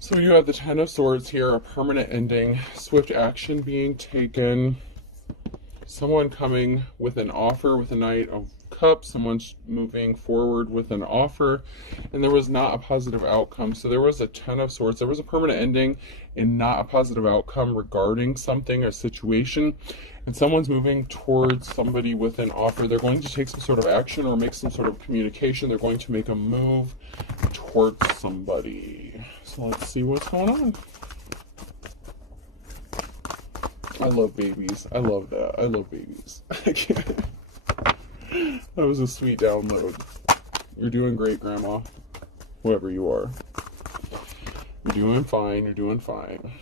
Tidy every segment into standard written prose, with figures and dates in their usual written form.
So you have the Ten of Swords here, a permanent ending, swift action being taken, someone coming with an offer with a Knight of Cups, someone's moving forward with an offer, and there was not a positive outcome. So there was a Ten of Swords, there was a permanent ending and not a positive outcome regarding something or situation, and someone's moving towards somebody with an offer. They're going to take some sort of action or make some sort of communication. They're going to make a move towards somebody. So let's see what's going on. I love babies. I love that. I love babies. That was a sweet download. You're doing great, Grandma. Whoever you are. You're doing fine. You're doing fine.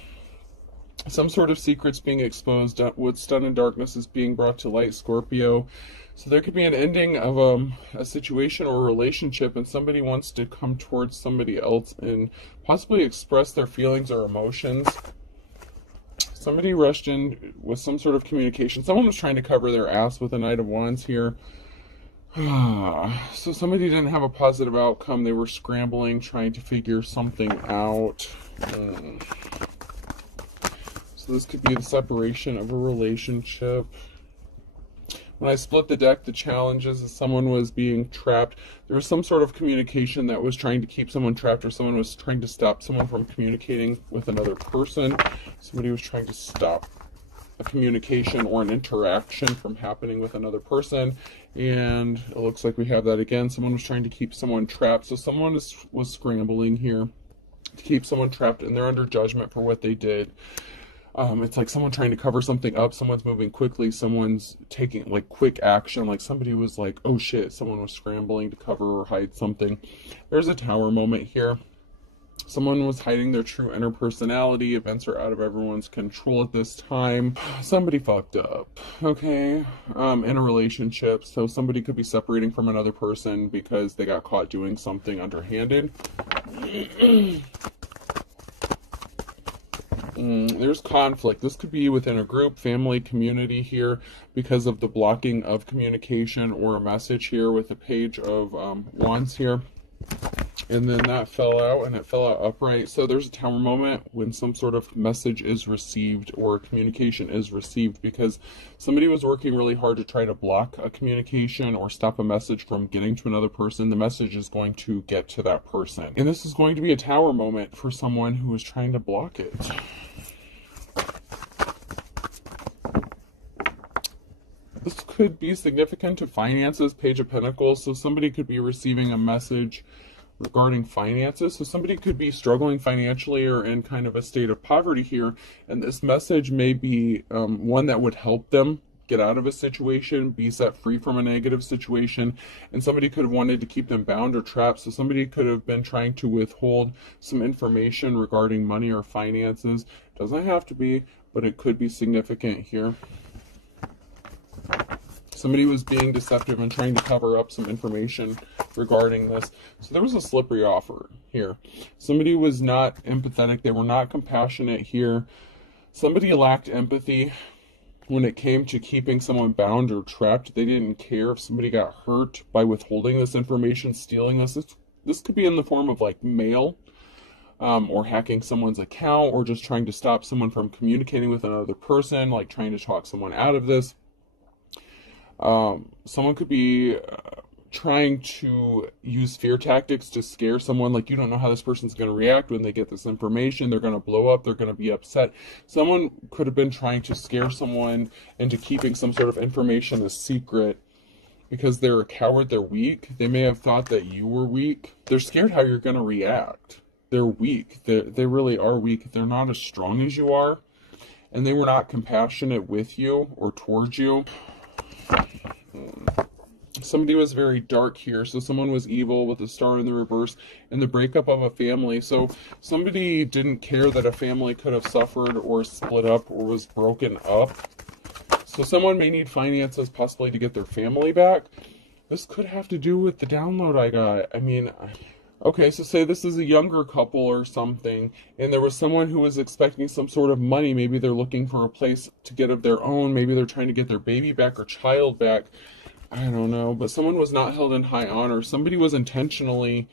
Some sort of secrets being exposed. What's done in darkness is being brought to light, Scorpio. So there could be an ending of a situation or a relationship, and somebody wants to come towards somebody else and possibly express their feelings or emotions. Somebody rushed in with some sort of communication. Someone was trying to cover their ass with a Knight of Wands here. So somebody didn't have a positive outcome. They were scrambling, trying to figure something out. So this could be the separation of a relationship. When I split the deck, the challenges is someone was being trapped. There was some sort of communication that was trying to keep someone trapped, or someone was trying to stop someone from communicating with another person. Somebody was trying to stop a communication or an interaction from happening with another person. And it looks like we have that again. Someone was trying to keep someone trapped. So someone was scrambling here to keep someone trapped, and they're under judgment for what they did. It's like someone trying to cover something up, someone's moving quickly, someone's taking like quick action, like somebody was like, oh shit, someone was scrambling to cover or hide something. There's a Tower moment here. Someone was hiding their true inner personality. Events are out of everyone's control at this time. Somebody fucked up, okay, in a relationship. So somebody could be separating from another person because they got caught doing something underhanded. There's conflict. This could be within a group, family, community here because of the blocking of communication or a message here with the Page of Wands here. And then that fell out, and it fell out upright. So there's a Tower moment when some sort of message is received or communication is received because somebody was working really hard to try to block a communication or stop a message from getting to another person. The message is going to get to that person. And this is going to be a Tower moment for someone who is trying to block it. This could be significant to finances, Page of Pentacles. So somebody could be receiving a message regarding finances. So somebody could be struggling financially or in kind of a state of poverty here. And this message may be one that would help them get out of a situation, be set free from a negative situation. And somebody could have wanted to keep them bound or trapped. So somebody could have been trying to withhold some information regarding money or finances. Doesn't have to be, but it could be significant here. Somebody was being deceptive and trying to cover up some information regarding this. So there was a slippery offer here. Somebody was not empathetic. They were not compassionate here. Somebody lacked empathy when it came to keeping someone bound or trapped. They didn't care if somebody got hurt by withholding this information, stealing this. This could be in the form of like mail, or hacking someone's account, or just trying to stop someone from communicating with another person, like trying to talk someone out of this. Someone could be trying to use fear tactics to scare someone, like you don't know how this person's going to react when they get this information. They're going to blow up. They're going to be upset. Someone could have been trying to scare someone into keeping some sort of information a secret because they're a coward. They're weak. They may have thought that you were weak. They're scared how you're going to react. They're weak. They really are weak. They're not as strong as you are, and they were not compassionate with you or towards you. Somebody was very dark here. So someone was evil with the Star in the reverse, and the breakup of a family. So somebody didn't care that a family could have suffered or split up or was broken up. So someone may need finances possibly to get their family back. This could have to do with the download I got. I mean, okay, so say this is a younger couple or something, and there was someone who was expecting some sort of money. Maybe they're looking for a place to get of their own. Maybe they're trying to get their baby back or child back. I don't know, but someone was not held in high honor. Somebody was intentionally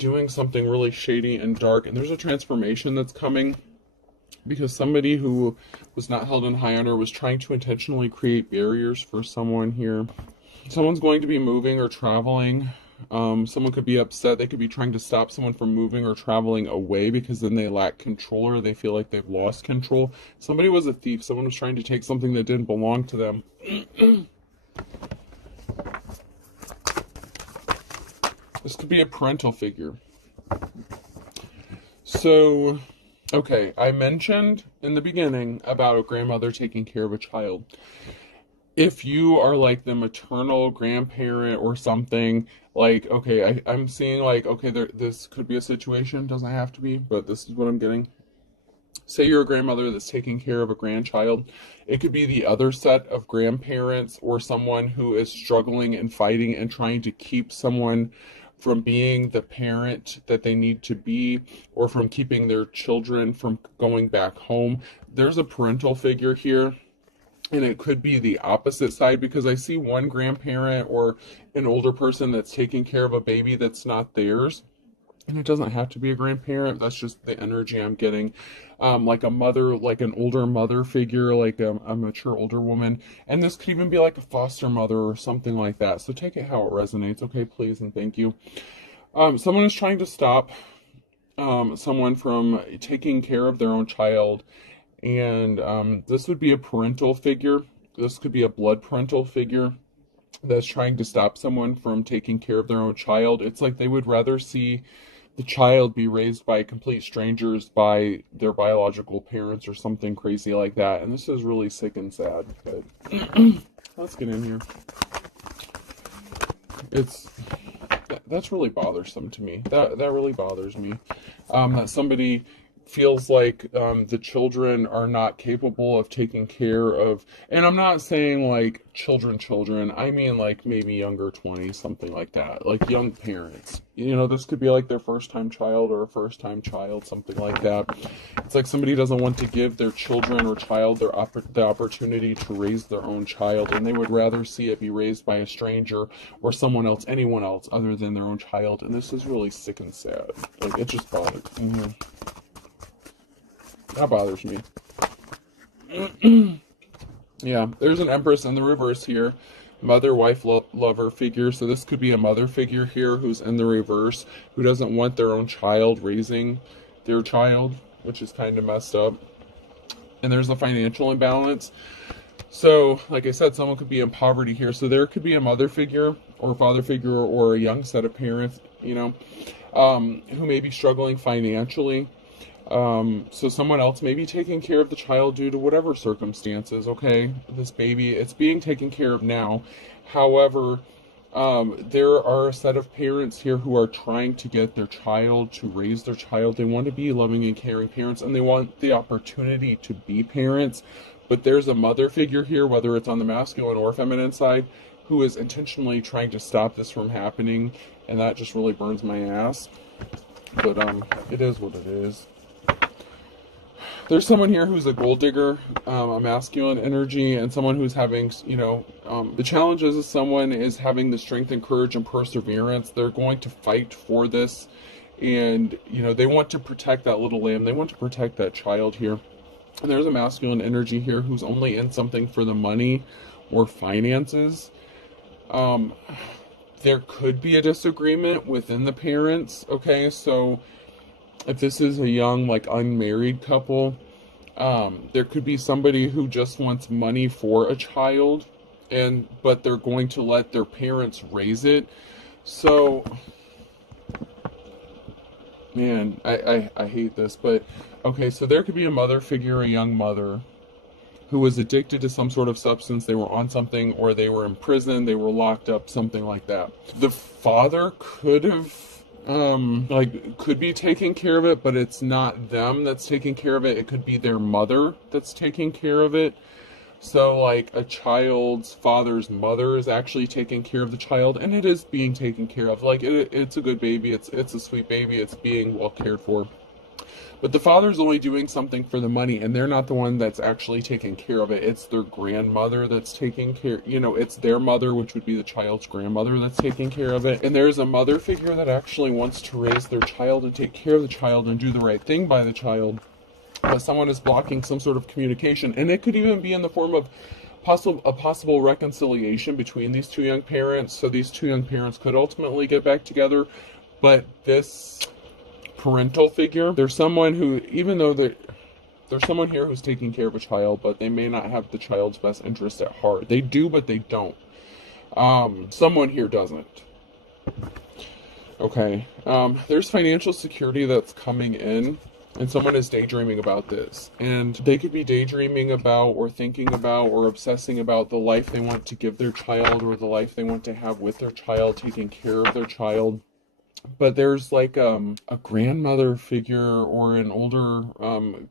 doing something really shady and dark, and there's a transformation that's coming because somebody who was not held in high honor was trying to intentionally create barriers for someone here. Someone's going to be moving or traveling. Someone could be upset. They could be trying to stop someone from moving or traveling away because then they lack control or they feel like they've lost control. Somebody was a thief. Someone was trying to take something that didn't belong to them. This could be a parental figure. So, okay, I mentioned in the beginning about a grandmother taking care of a child. If you are like the maternal grandparent or something, like, okay, I'm seeing like, okay, this could be a situation, doesn't have to be, but this is what I'm getting. Say you're a grandmother that's taking care of a grandchild. It could be the other set of grandparents or someone who is struggling and fighting and trying to keep someone from being the parent that they need to be, or from keeping their children from going back home. There's a parental figure here. And it could be the opposite side, because I see one grandparent or an older person that's taking care of a baby that's not theirs. And it doesn't have to be a grandparent. That's just the energy I'm getting. Like a mother, like an older mother figure, like a mature older woman. And this could even be like a foster mother or something like that. So take it how it resonates. Okay, please and thank you. Someone is trying to stop someone from taking care of their own child. And this would be a parental figure. This could be a blood parental figure that's trying to stop someone from taking care of their own child. It's like they would rather see the child be raised by complete strangers, by their biological parents or something crazy like that. And this is really sick and sad. But let's get in here. That's really bothersome to me. That really bothers me. That somebody feels like the children are not capable of taking care of, and I'm not saying like children, I mean like maybe younger 20s, something like that, like young parents. You know, this could be like their first time child or a first time child, something like that. It's like somebody doesn't want to give their children or child the opportunity to raise their own child, and they would rather see it be raised by a stranger or someone else, anyone else other than their own child. And this is really sick and sad. Like, it just bothers me. That bothers me. Yeah, there's an Empress in the reverse here. Mother, wife, lover figure. So this could be a mother figure here who's in the reverse, who doesn't want their own child raising their child, which is kind of messed up. And there's a financial imbalance. So, like I said, someone could be in poverty here. So there could be a mother figure or a father figure or a young set of parents, you know, who may be struggling financially. So someone else may be taking care of the child due to whatever circumstances, okay? This baby, it's being taken care of now. However, there are a set of parents here who are trying to get their child to raise their child. They want to be loving and caring parents, and they want the opportunity to be parents. But there's a mother figure here, whether it's on the masculine or feminine side, who is intentionally trying to stop this from happening, and that just really burns my ass. But it is what it is. There's someone here who's a gold digger, a masculine energy, and someone who's having, you know, the challenge is someone is having the strength and courage and perseverance. They're going to fight for this, and, you know, they want to protect that little lamb. They want to protect that child here. And there's a masculine energy here who's only in something for the money or finances. There could be a disagreement within the parents, okay? So if this is a young, like, unmarried couple, there could be somebody who just wants money for a child, but they're going to let their parents raise it. So, man, I hate this, but, okay, so there could be a mother figure, a young mother, who was addicted to some sort of substance. They were on something, or they were in prison, they were locked up, something like that. The father could have could be taking care of it, but it's not them that's taking care of it. It could be their mother that's taking care of it. So, like, a child's father's mother is actually taking care of the child, and it is being taken care of. Like, it's a good baby. It's a sweet baby. It's being well cared for. But the father's only doing something for the money, and they're not the one that's actually taking care of it. It's their grandmother that's taking care, it's their mother, which would be the child's grandmother, that's taking care of it. And there's a mother figure that actually wants to raise their child and take care of the child and do the right thing by the child. But someone is blocking some sort of communication, and it could even be in the form of a possible reconciliation between these two young parents. So these two young parents could ultimately get back together, but this parental figure, there's someone who, even though there's someone here who's taking care of a child, but they may not have the child's best interest at heart. They do, but they don't. Someone here doesn't. Okay. There's financial security that's coming in, and someone is daydreaming about this. And they could be daydreaming about, or thinking about, or obsessing about the life they want to give their child, or the life they want to have with their child, taking care of their child. But there's like a grandmother figure or an older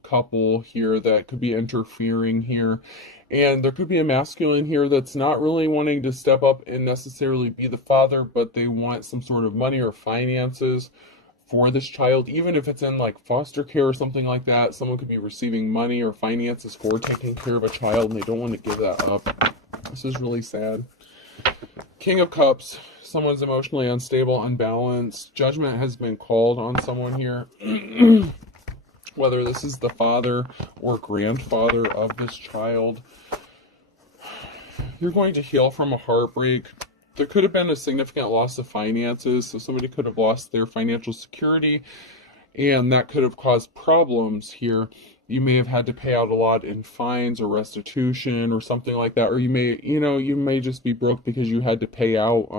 couple here that could be interfering here. And there could be a masculine here that's not really wanting to step up and necessarily be the father, but they want some sort of money or finances for this child, even if it's in like foster care or something like that. Someone could be receiving money or finances for taking care of a child, and they don't want to give that up. This is really sad. King of Cups. Someone's emotionally unstable, unbalanced. Judgment has been called on someone here. Whether this is the father or grandfather of this child. You're going to heal from a heartbreak. There could have been a significant loss of finances. So somebody could have lost their financial security, and that could have caused problems here. You may have had to pay out a lot in fines or restitution or something like that. Or you may just be broke because you had to pay out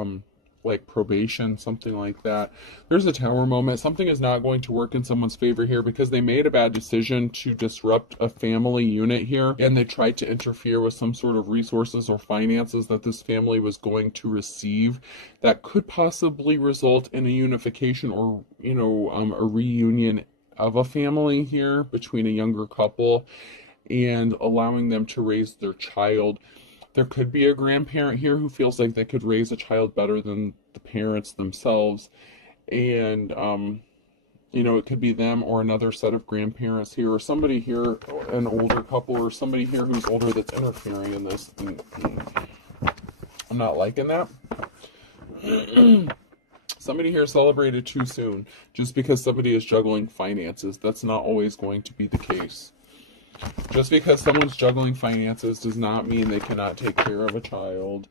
like probation, something like that. There's a Tower moment. Something is not going to work in someone's favor here because they made a bad decision to disrupt a family unit here, and they tried to interfere with some sort of resources or finances that this family was going to receive that could possibly result in a unification or a reunion of a family here between a younger couple and allowing them to raise their child. There could be a grandparent here who feels like they could raise a child better than the parents themselves. And, it could be them or another set of grandparents here, or somebody here, an older couple, or somebody here who's older that's interfering in this. I'm not liking that. Somebody here celebrated too soon. Just because somebody is juggling finances, that's not always going to be the case. Just because someone's juggling finances does not mean they cannot take care of a child.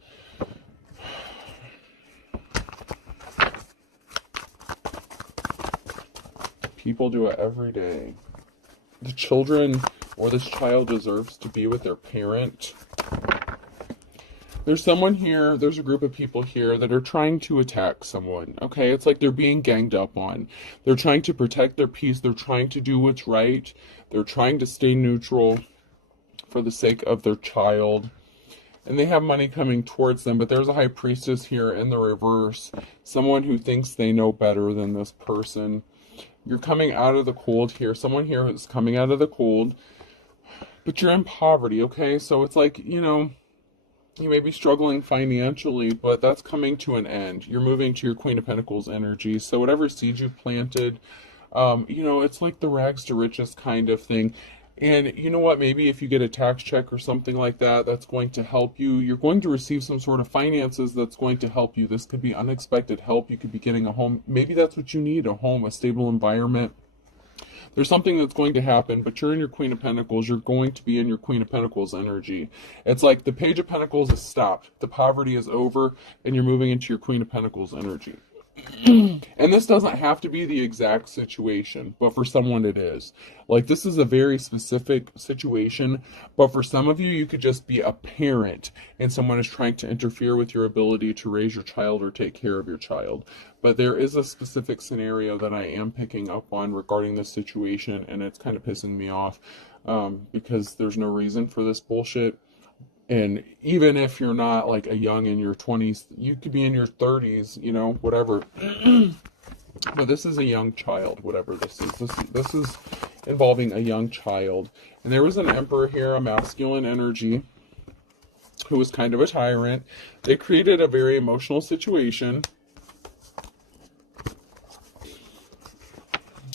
People do it every day. The children or this child deserves to be with their parent. There's someone here, there's a group of people here that are trying to attack someone, okay? It's like they're being ganged up on. They're trying to protect their peace. They're trying to do what's right. They're trying to stay neutral for the sake of their child. And they have money coming towards them, but there's a high priestess here in the reverse. Someone who thinks they know better than this person. You're coming out of the cold here. Someone here is coming out of the cold, but you're in poverty, okay? So it's like, you may be struggling financially, but that's coming to an end. You're moving to your Queen of Pentacles energy. So whatever seeds you planted, it's like the rags to riches kind of thing. And you know what? Maybe if you get a tax check or something like that, that's going to help you. You're going to receive some sort of finances that's going to help you. This could be unexpected help. You could be getting a home. Maybe that's what you need, a home, a stable environment. There's something that's going to happen, but you're in your Queen of Pentacles. You're going to be in your Queen of Pentacles energy. It's like the Page of Pentacles is stopped. The poverty is over, and you're moving into your Queen of Pentacles energy. And this doesn't have to be the exact situation, but for someone it is. Like, this is a very specific situation, but for some of you, you could just be a parent, and someone is trying to interfere with your ability to raise your child or take care of your child. But there is a specific scenario that I am picking up on regarding this situation, and it's kind of pissing me off because there's no reason for this bullshit. And even if you're not like a young in your 20s, you could be in your 30s, whatever. But this is a young child, whatever this is. This is involving a young child. And there was an emperor here, a masculine energy, who was kind of a tyrant. They created a very emotional situation.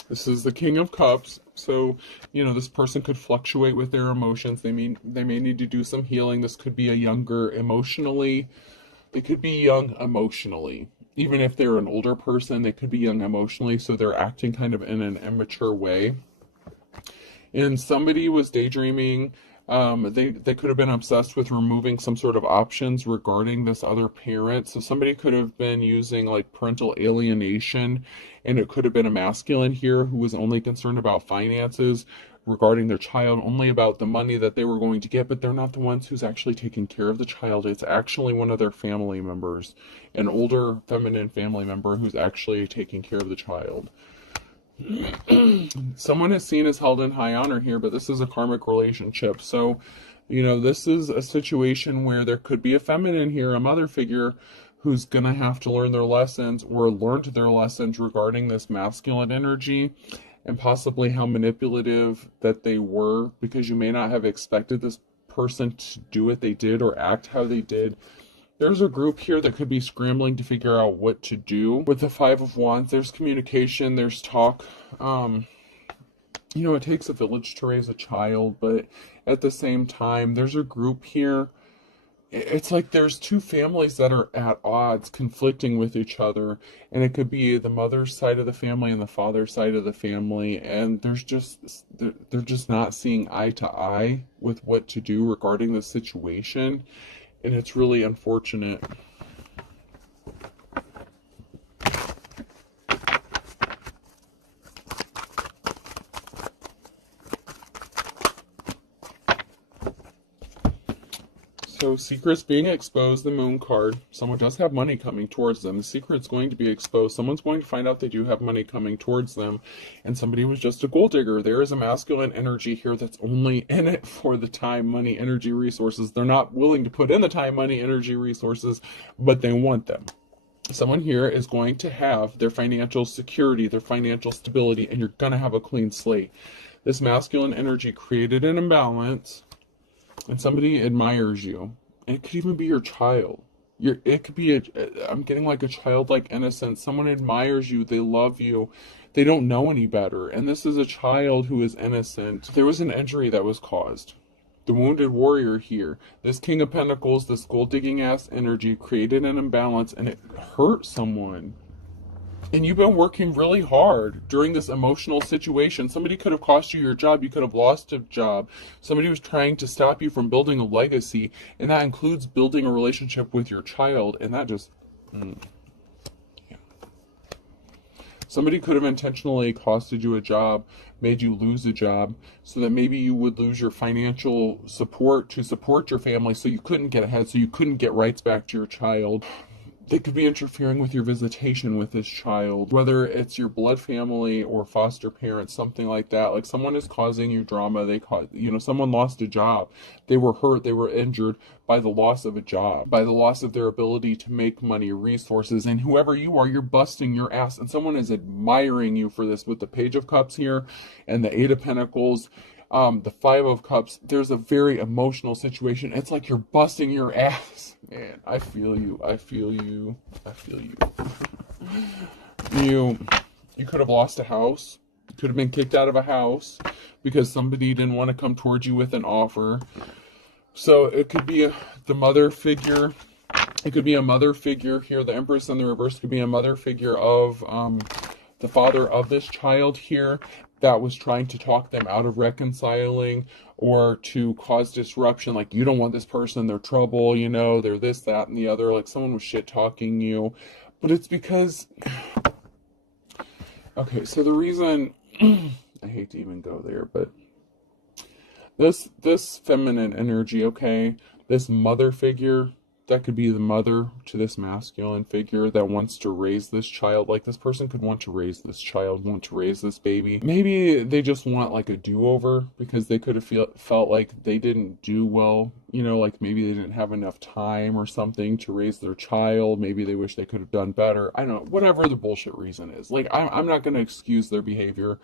This is the King of Cups. So, this person could fluctuate with their emotions. They may need to do some healing. This could be a younger emotionally. They could be young emotionally. Even if they're an older person, they could be young emotionally, so they're acting kind of in an immature way. And somebody was daydreaming. They could have been obsessed with removing some sort of options regarding this other parent. So somebody could have been using like parental alienation, and it could have been a masculine here who was only concerned about finances regarding their child, only about the money that they were going to get, but they're not the ones who's actually taking care of the child. It's actually one of their family members, an older feminine family member who's actually taking care of the child. Someone is seen as held in high honor here, but this is a karmic relationship. So, this is a situation where there could be a feminine here, a mother figure, who's going to have to learn their lessons or learned their lessons regarding this masculine energy and possibly how manipulative that they were, because you may not have expected this person to do what they did or act how they did. There's a group here that could be scrambling to figure out what to do. With the Five of Wands, there's communication, there's talk. It takes a village to raise a child, but at the same time, there's a group here. It's like there's two families that are at odds, conflicting with each other, and it could be the mother's side of the family and the father's side of the family, and they're just not seeing eye to eye with what to do regarding the situation, and it's really unfortunate. So secrets being exposed, the Moon card. Someone does have money coming towards them. The secret's going to be exposed. Someone's going to find out they do have money coming towards them. And somebody was just a gold digger. There is a masculine energy here that's only in it for the time, money, energy, resources. They're not willing to put in the time, money, energy, resources, but they want them. Someone here is going to have their financial security, their financial stability, and you're going to have a clean slate. This masculine energy created an imbalance. And somebody admires you. It could even be your child. It could be I'm getting like a childlike innocence. Someone admires you. They love you. They don't know any better. And this is a child who is innocent. There was an injury that was caused. The wounded warrior here. This King of Pentacles, this gold digging ass energy created an imbalance and it hurt someone. And you've been working really hard during this emotional situation. Somebody could have cost you your job. You could have lost a job. Somebody was trying to stop you from building a legacy. And that includes building a relationship with your child. And that just... yeah. Somebody could have intentionally costed you a job, made you lose a job, so that maybe you would lose your financial support to support your family, so you couldn't get ahead, so you couldn't get rights back to your child. They could be interfering with your visitation with this child, whether it's your blood family or foster parents, something like that. Like someone is causing you drama. Someone lost a job. They were hurt. They were injured by the loss of a job, by the loss of their ability to make money, resources. And whoever you are, you're busting your ass. And someone is admiring you for this with the Page of Cups here and the Eight of Pentacles. The Five of Cups, there's a very emotional situation. It's like you're busting your ass. Man, I feel you. I feel you. I feel you. You could have lost a house. You could have been kicked out of a house because somebody didn't want to come towards you with an offer. So it could be the mother figure. It could be a mother figure here. The Empress in the reverse could be a mother figure of the father of this child here that was trying to talk them out of reconciling or to cause disruption. Like, you don't want this person, they're trouble, they're this, that, and the other. Like, someone was shit-talking you. But it's because... Okay, so the reason... I hate to even go there, but... This feminine energy, okay? This mother figure... That could be the mother to this masculine figure that wants to raise this child. Like, this person could want to raise this child, want to raise this baby. Maybe they just want, like, a do-over because they could have felt like they didn't do well. Like maybe they didn't have enough time or something to raise their child. Maybe they wish they could have done better. I don't know. Whatever the bullshit reason is. Like, I'm not going to excuse their behavior.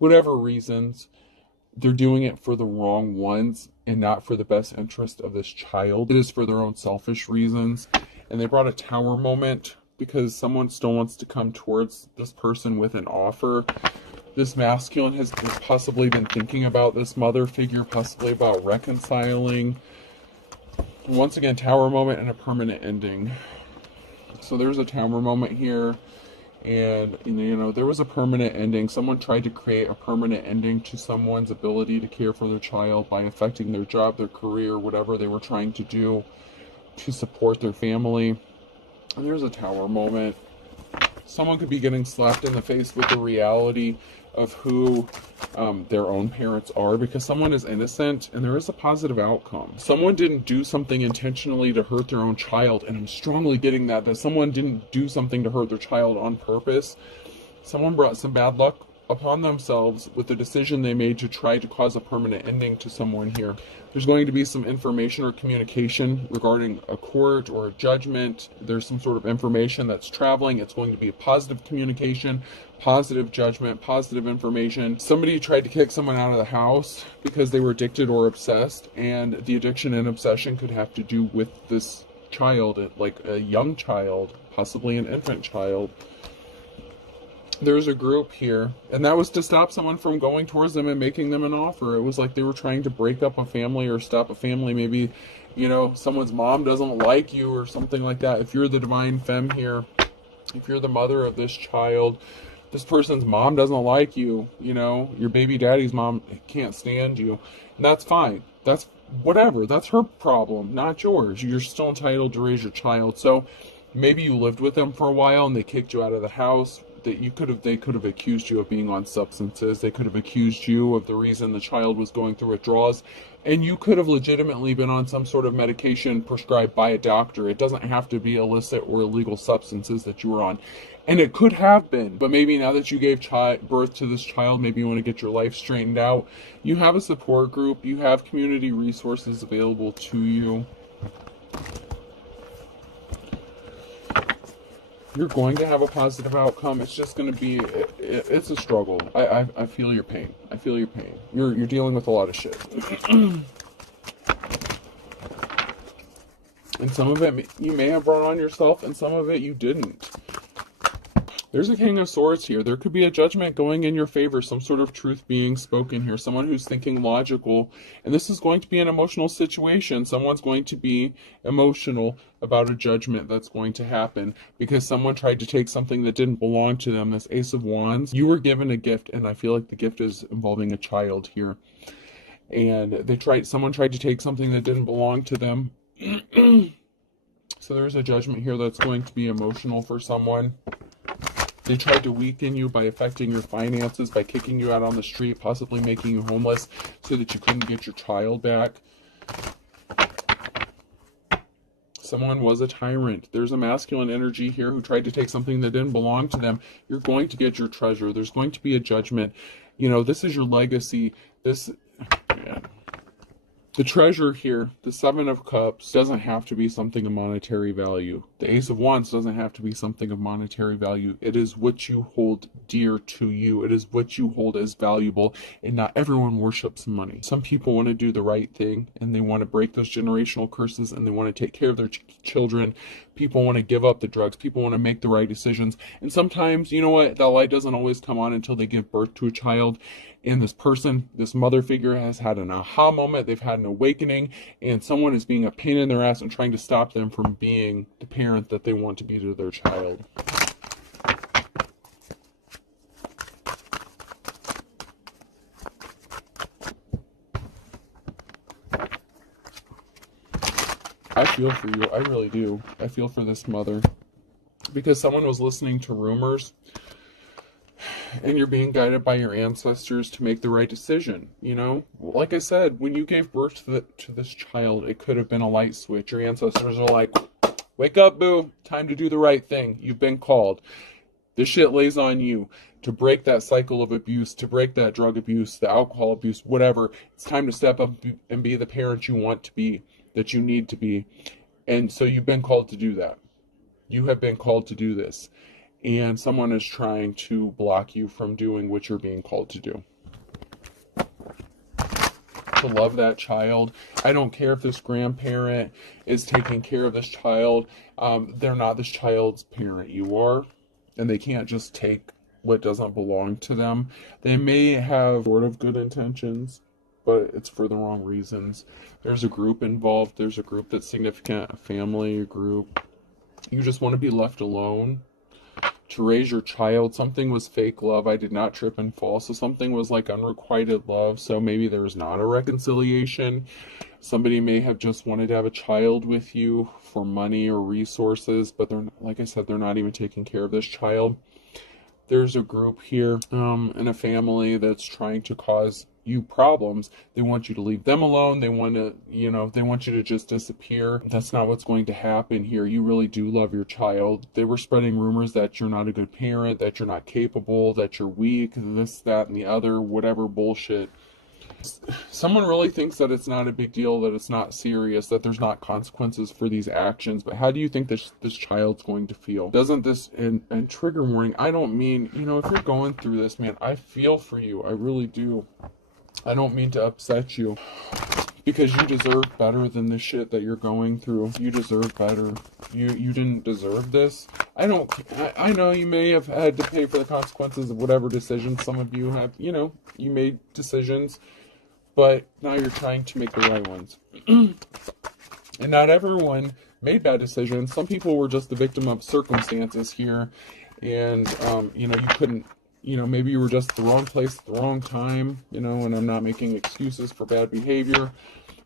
Whatever reasons... They're doing it for the wrong ones and not for the best interest of this child. It is for their own selfish reasons. And they brought a tower moment because someone still wants to come towards this person with an offer. This masculine has possibly been thinking about this mother figure, possibly about reconciling. Once again, tower moment and a permanent ending. So there's a tower moment here, and you know, there was a permanent ending. Someone tried to create a permanent ending to someone's ability to care for their child by affecting their job, their career, whatever they were trying to do to support their family. And there's a tower moment. Someone could be getting slapped in the face with the reality of who their own parents are, because someone is innocent and there is a positive outcome. Someone didn't do something intentionally to hurt their own child, and I'm strongly getting that someone didn't do something to hurt their child on purpose. Someone brought some bad luck upon themselves with the decision they made to try to cause a permanent ending to someone here. There's going to be some information or communication regarding a court or a judgment. There's some sort of information that's traveling. It's going to be a positive communication, positive judgment, positive information. Somebody tried to kick someone out of the house because they were addicted or obsessed, and the addiction and obsession could have to do with this child, like a young child, possibly an infant child. There's a group here, and that was to stop someone from going towards them and making them an offer. It was like they were trying to break up a family or stop a family. Maybe, you know, someone's mom doesn't like you or something like that. If you're the divine femme here, if you're the mother of this child, this person's mom doesn't like you, you know, your baby daddy's mom can't stand you, and that's fine. That's whatever. That's her problem, not yours. You're still entitled to raise your child. So maybe you lived with them for a while and they kicked you out of the house. That they could have accused you of being on substances. They could have accused you of the reason the child was going through withdrawals, and you could have legitimately been on some sort of medication prescribed by a doctor. It doesn't have to be illicit or illegal substances that you were on, and it could have been. But maybe now that you gave birth to this child, maybe you want to get your life straightened out. You have a support group. You have community resources available to you. You're going to have a positive outcome. It's just going to be, it's a struggle. I feel your pain. I feel your pain. You're dealing with a lot of shit. And some of it you may have brought on yourself, and some of it you didn't. There's a King of Swords here. There could be a judgment going in your favor, some sort of truth being spoken here, someone who's thinking logical, and this is going to be an emotional situation. Someone's going to be emotional about a judgment that's going to happen because someone tried to take something that didn't belong to them. This Ace of Wands, you were given a gift, and I feel like the gift is involving a child here. And someone tried to take something that didn't belong to them. So there's a judgment here that's going to be emotional for someone. They tried to weaken you by affecting your finances, by kicking you out on the street, possibly making you homeless so that you couldn't get your child back. Someone was a tyrant. There's a masculine energy here who tried to take something that didn't belong to them. You're going to get your treasure. There's going to be a judgment. You know, this is your legacy. The treasure here, the Seven of Cups, doesn't have to be something of monetary value. The Ace of Wands doesn't have to be something of monetary value. It is what you hold dear to you. It is what you hold as valuable, and not everyone worships money. Some people want to do the right thing, and they want to break those generational curses, and they want to take care of their children. People want to give up the drugs. People want to make the right decisions. And sometimes, you know what, that light doesn't always come on until they give birth to a child. And this person, this mother figure, has had an aha moment. They've had an awakening, and someone is being a pain in their ass and trying to stop them from being the parent that they want to be to their child. I feel for you. I really do. I feel for this mother. Because someone was listening to rumors, and you're being guided by your ancestors to make the right decision. You know, like I said, when you gave birth to this child, it could have been a light switch. Your ancestors are like, wake up, boo, time to do the right thing. You've been called. This shit lays on you to break that cycle of abuse, to break that drug abuse, the alcohol abuse, whatever. It's time to step up and be the parent you want to be, that you need to be. And so you've been called to do that. You have been called to do this. And someone is trying to block you from doing what you're being called to do. To love that child. I don't care if this grandparent is taking care of this child. They're not this child's parent. You are. And they can't just take what doesn't belong to them. They may have sort of good intentions, but it's for the wrong reasons. There's a group involved. There's a group that's significant, a family, a group. You just want to be left alone to raise your child. Something was fake love. I did not trip and fall. So something was like unrequited love. So maybe there was not a reconciliation. Somebody may have just wanted to have a child with you for money or resources, but they're, like I said, they're not even taking care of this child. There's a group here and a family that's trying to cause you problems. They want you to leave them alone. They want to, they want you to just disappear. That's not what's going to happen here. You really do love your child. They were spreading rumors that you're not a good parent, that you're not capable, that you're weak, this, that, and the other, whatever bullshit. Someone really thinks that it's not a big deal, that it's not serious, that there's not consequences for these actions. But how do you think this child's going to feel? Doesn't this, and trigger warning, I don't mean, if you're going through this, man, I feel for you. I really do. I don't mean to upset you, because you deserve better than the shit that you're going through. You deserve better. You didn't deserve this. I know you may have had to pay for the consequences of whatever decisions some of you have, you made decisions, but now you're trying to make the right ones. And not everyone made bad decisions. Some people were just the victim of circumstances here, and you couldn't, maybe you were just at the wrong place at the wrong time, and I'm not making excuses for bad behavior.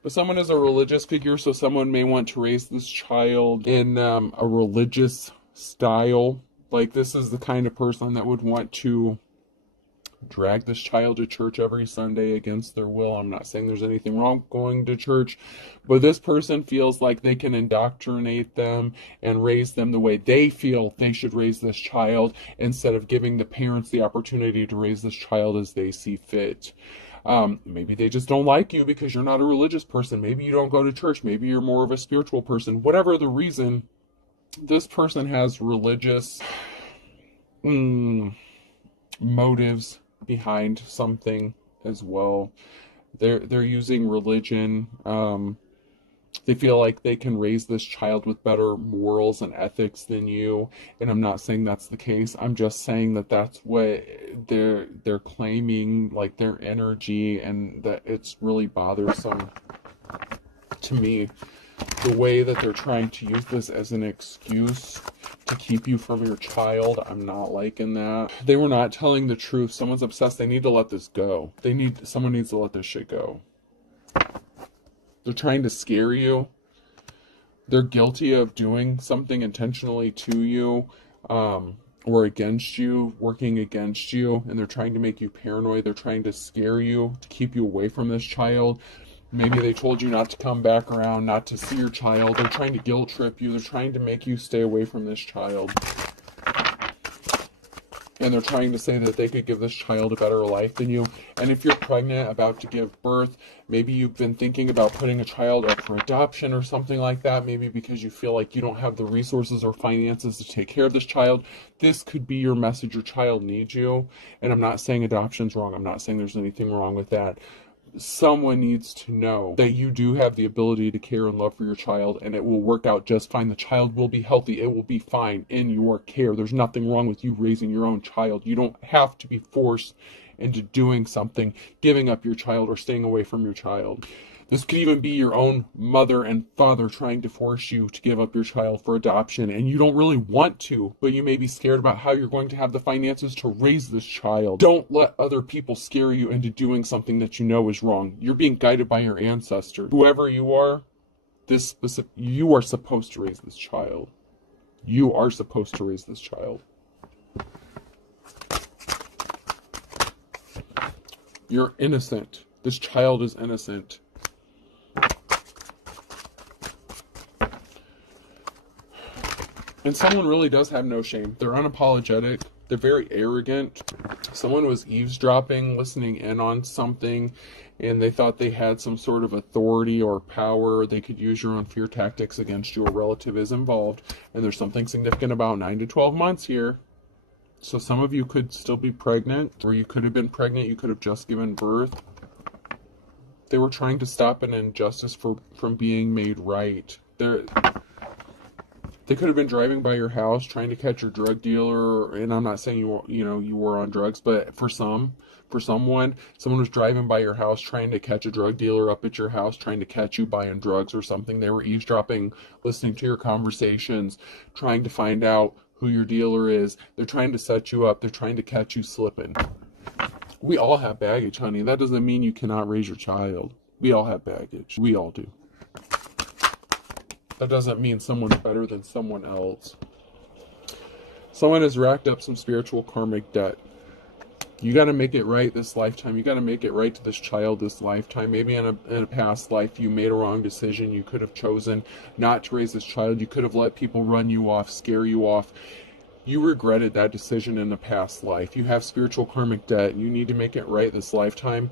But someone is a religious figure, so someone may want to raise this child in a religious style. Like, this is the kind of person that would want to drag this child to church every Sunday against their will. I'm not saying there's anything wrong going to church, but this person feels like they can indoctrinate them and raise them the way they feel they should raise this child, instead of giving the parents the opportunity to raise this child as they see fit. Maybe they just don't like you because you're not a religious person. Maybe you don't go to church. Maybe you're more of a spiritual person. Whatever the reason, this person has religious motives behind something as well. They're using religion. They feel like they can raise this child with better morals and ethics than you, and I'm not saying that's the case. I'm just saying that that's what they're claiming, like their energy, and that it's really bothersome to me, the way that they're trying to use this as an excuse to keep you from your child. I'm not liking that. They were not telling the truth. Someone's obsessed. They need to let this go. Someone needs to let this shit go. They're trying to scare you. They're guilty of doing something intentionally to you, or against you, working against you, and they're trying to make you paranoid. They're trying to scare you, to keep you away from this child. Maybe they told you not to come back around, not to see your child. They're trying to guilt trip you. They're trying to make you stay away from this child. And they're trying to say that they could give this child a better life than you. And if you're pregnant, about to give birth, maybe you've been thinking about putting a child up for adoption or something like that, maybe because you feel like you don't have the resources or finances to take care of this child. This could be your message. Your child needs you. And I'm not saying adoption's wrong. I'm not saying there's anything wrong with that. Someone needs to know that you do have the ability to care and love for your child, and it will work out just fine. The child will be healthy. It will be fine in your care. There's nothing wrong with you raising your own child. You don't have to be forced into doing something, giving up your child or staying away from your child. This could even be your own mother and father trying to force you to give up your child for adoption, and you don't really want to, but you may be scared about how you're going to have the finances to raise this child. Don't let other people scare you into doing something that you know is wrong. You're being guided by your ancestors. Whoever you are, you are supposed to raise this child. You are supposed to raise this child. You're innocent. This child is innocent. And someone really does have no shame. They're unapologetic. They're very arrogant. Someone was eavesdropping, listening in on something, and they thought they had some sort of authority or power. They could use your own fear tactics against you. A relative is involved. And there's something significant about 9 to 12 months here. So some of you could still be pregnant, or you could have been pregnant. You could have just given birth. They were trying to stop an injustice from being made right. They could have been driving by your house trying to catch your drug dealer, and I'm not saying you were on drugs, but for someone was driving by your house trying to catch a drug dealer up at your house, trying to catch you buying drugs or something. They were eavesdropping, listening to your conversations, trying to find out who your dealer is. They're trying to set you up. They're trying to catch you slipping. We all have baggage, honey. That doesn't mean you cannot raise your child. We all have baggage. We all do. That doesn't mean someone's better than someone else. Someone has racked up some spiritual karmic debt. You got to make it right this lifetime. You got to make it right to this child this lifetime. Maybe in a past life you made a wrong decision. You could have chosen not to raise this child. You could have let people run you off, scare you off. You regretted that decision in a past life. You have spiritual karmic debt. You need to make it right this lifetime.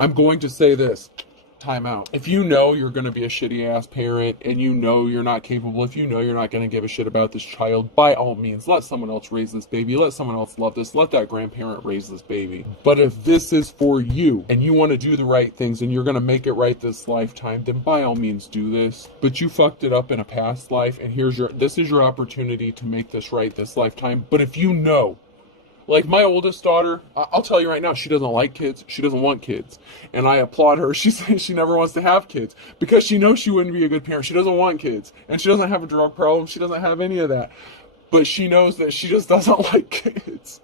I'm going to say this. Time out. If you know you're going to be a shitty ass parent and you know you're not capable, if you know you're not going to give a shit about this child, by all means, let someone else raise this baby. Let someone else love this. Let that grandparent raise this baby. But if this is for you and you want to do the right things and you're going to make it right this lifetime, then by all means do this. But you fucked it up in a past life, and this is your opportunity to make this right this lifetime. But if you know, like my oldest daughter, I'll tell you right now, she doesn't like kids. She doesn't want kids. And I applaud her. She says she never wants to have kids because she knows she wouldn't be a good parent. She doesn't want kids. And she doesn't have a drug problem. She doesn't have any of that. But she knows that she just doesn't like kids.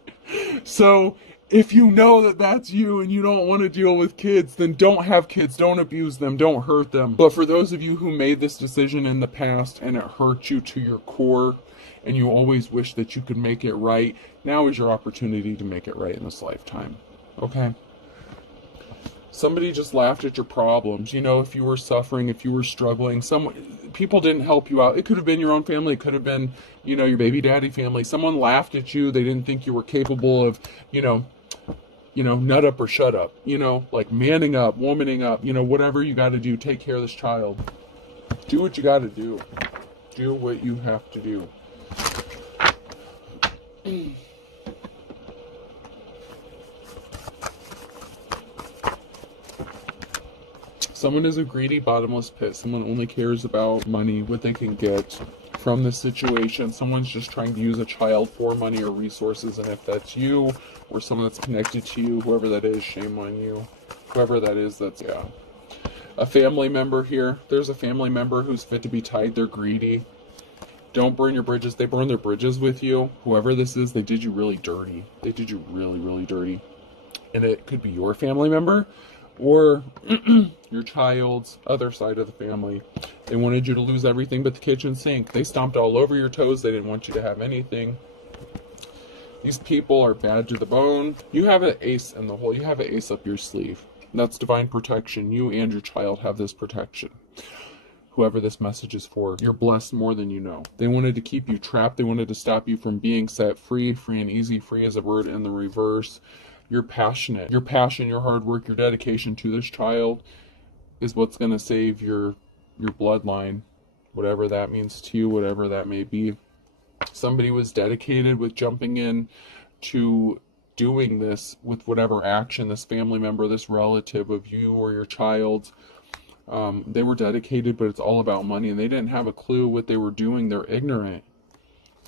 So if you know that that's you and you don't want to deal with kids, then don't have kids. Don't abuse them. Don't hurt them. But for those of you who made this decision in the past and it hurt you to your core, and you always wish that you could make it right, now is your opportunity to make it right in this lifetime. Okay? Somebody just laughed at your problems. You know, if you were suffering, if you were struggling, people didn't help you out. It could have been your own family. It could have been, your baby daddy family. Someone laughed at you. They didn't think you were capable of, nut up or shut up. Like manning up, womaning up, whatever you got to do. Take care of this child. Do what you got to do. Do what you have to do. Someone is a greedy, bottomless pit. Someone only cares about money, what they can get from the situation. Someone's just trying to use a child for money or resources, and if that's you or someone that's connected to you, whoever that is, shame on you. Whoever that is, a family member here. There's a family member who's fit to be tied. They're greedy. Don't burn your bridges. They burn their bridges with you. Whoever this is, they did you really dirty. They did you really, really dirty. And it could be your family member or your child's other side of the family. They wanted you to lose everything but the kitchen sink. They stomped all over your toes. They didn't want you to have anything. These people are bad to the bone. You have an ace in the hole. You have an ace up your sleeve. That's divine protection. You and your child have this protection. Whoever this message is for, you're blessed more than you know. They wanted to keep you trapped. They wanted to stop you from being set free. Free and easy. Free as a word in the reverse. You're passionate. Your passion, your hard work, your dedication to this child is what's going to save your bloodline. Whatever that means to you, whatever that may be. Somebody was dedicated with jumping in to doing this with whatever action, this family member, this relative of you or your child. They were dedicated, but it's all about money, and they didn't have a clue what they were doing. They're ignorant.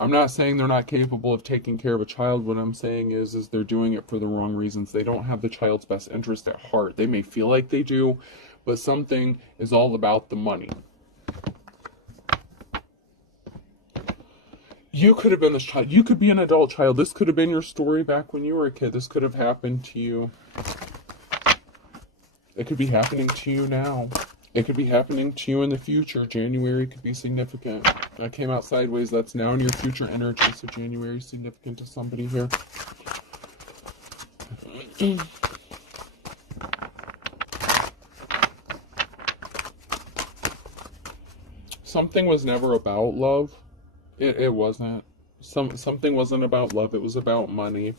I'm not saying they're not capable of taking care of a child. What I'm saying is they're doing it for the wrong reasons. They don't have the child's best interest at heart. They may feel like they do, but something is all about the money. You could have been this child. You could be an adult child. This could have been your story back when you were a kid. This could have happened to you. It could be happening to you now. It could be happening to you in the future. January could be significant. I came out sideways. That's now in your future energy. So January is significant to somebody here. Something was never about love. It wasn't. Something wasn't about love. It was about money.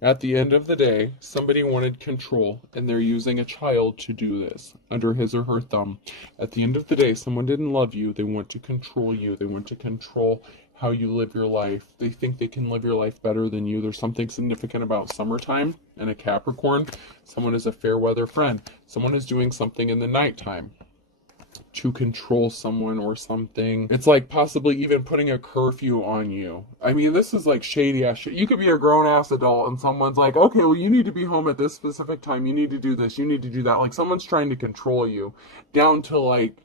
At the end of the day, somebody wanted control, and they're using a child to do this under his or her thumb. At the end of the day, someone didn't love you. They want to control you. They want to control how you live your life. They think they can live your life better than you. There's something significant about summertime and a Capricorn. Someone is a fair weather friend. Someone is doing something in the nighttime. to control someone or something. It's like possibly even putting a curfew on you. I mean, this is like shady ass shit. You could be a grown ass adult and someone's like, okay, well, you need to be home at this specific time. You need to do this. You need to do that. Like someone's trying to control you down to like,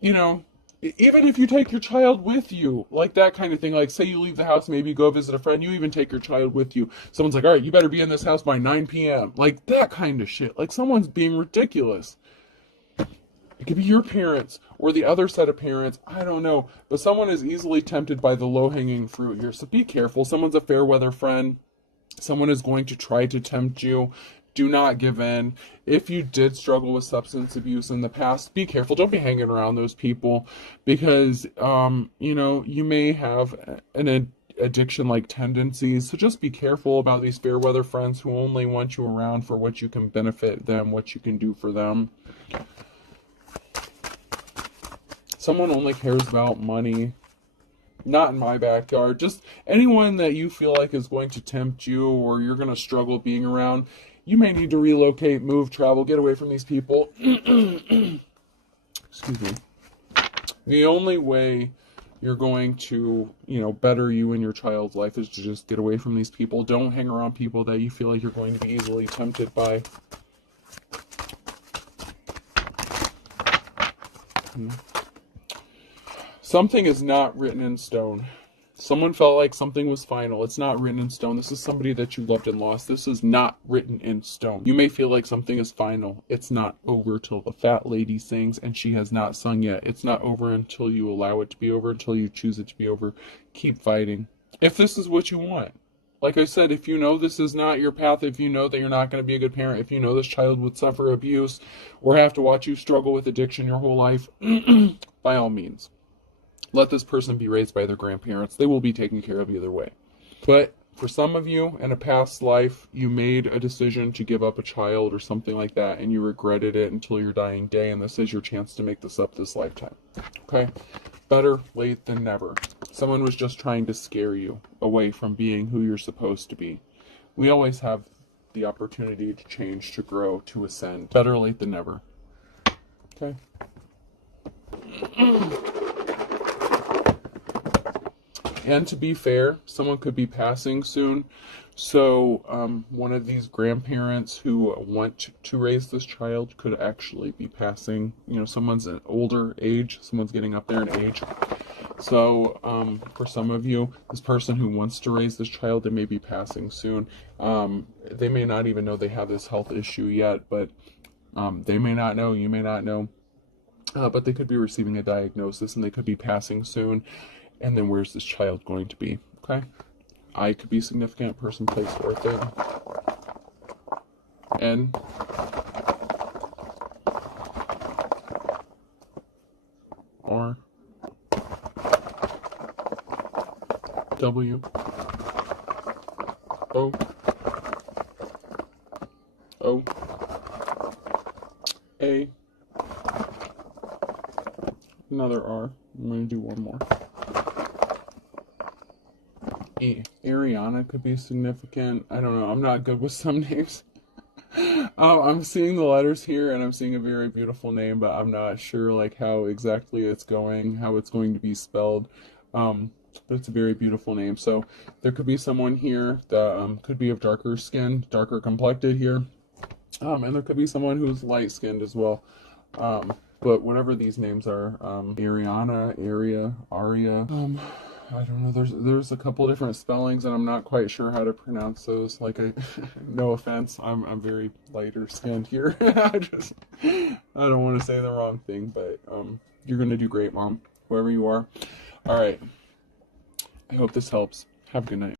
you know, even if you take your child with you, like that kind of thing. Like say you leave the house, maybe you go visit a friend, you even take your child with you. Someone's like, all right, you better be in this house by 9 p.m. Like that kind of shit. Like someone's being ridiculous. It could be your parents or the other set of parents. I don't know. But someone is easily tempted by the low-hanging fruit here. So be careful. Someone's a fair weather friend. Someone is going to try to tempt you. Do not give in. If you did struggle with substance abuse in the past, be careful. Don't be hanging around those people because, you know, you may have an addiction-like tendencies. So just be careful about these fair weather friends who only want you around for what you can benefit them, what you can do for them. Someone only cares about money. Not in my backyard. Just anyone that you feel like is going to tempt you or you're going to struggle being around. You may need to relocate, move, travel, get away from these people. Excuse me. The only way you're going to, you know, better you and your child's life is to just get away from these people. Don't hang around people that you feel like you're going to be easily tempted by. Something is not written in stone. Someone felt like something was final. It's not written in stone. This is somebody that you loved and lost. This is not written in stone. You may feel like something is final. It's not over till the fat lady sings, and she has not sung yet. It's not over until you allow it to be over, until you choose it to be over. Keep fighting. If this is what you want. Like I said, if you know this is not your path, if you know that you're not going to be a good parent, if you know this child would suffer abuse or have to watch you struggle with addiction your whole life, by all means. Let this person be raised by their grandparents. They will be taken care of either way. But for some of you, in a past life, you made a decision to give up a child or something like that, and you regretted it until your dying day, and this is your chance to make this up this lifetime. Okay? Better late than never. Someone was just trying to scare you away from being who you're supposed to be. We always have the opportunity to change, to grow, to ascend. Better late than never. Okay? And to be fair, someone could be passing soon. So one of these grandparents who want to raise this child could actually be passing. You know, someone's an older age, someone's getting up there in age. So for some of you, this person who wants to raise this child, they may be passing soon. They may not even know they have this health issue yet, but they may not know, you may not know. But they could be receiving a diagnosis and they could be passing soon. And then where's this child going to be? Okay? I could be significant, person, place, or thing. N. R. W. O. O. A. Another R. I'm going to do one more. Ariana could be significant. I don't know. I'm not good with some names. I'm seeing the letters here and I'm seeing a very beautiful name, but I'm not sure like how exactly it's going, how it's going to be spelled. But it's a very beautiful name. So there could be someone here that could be of darker skin, darker complected here. And there could be someone who's light skinned as well. But whatever these names are, Ariana, Aria, I don't know. There's a couple different spellings, and I'm not quite sure how to pronounce those. Like, no offense, I'm very lighter skinned here. I don't want to say the wrong thing, but you're gonna do great, Mom. Whoever you are. All right. I hope this helps. Have a good night.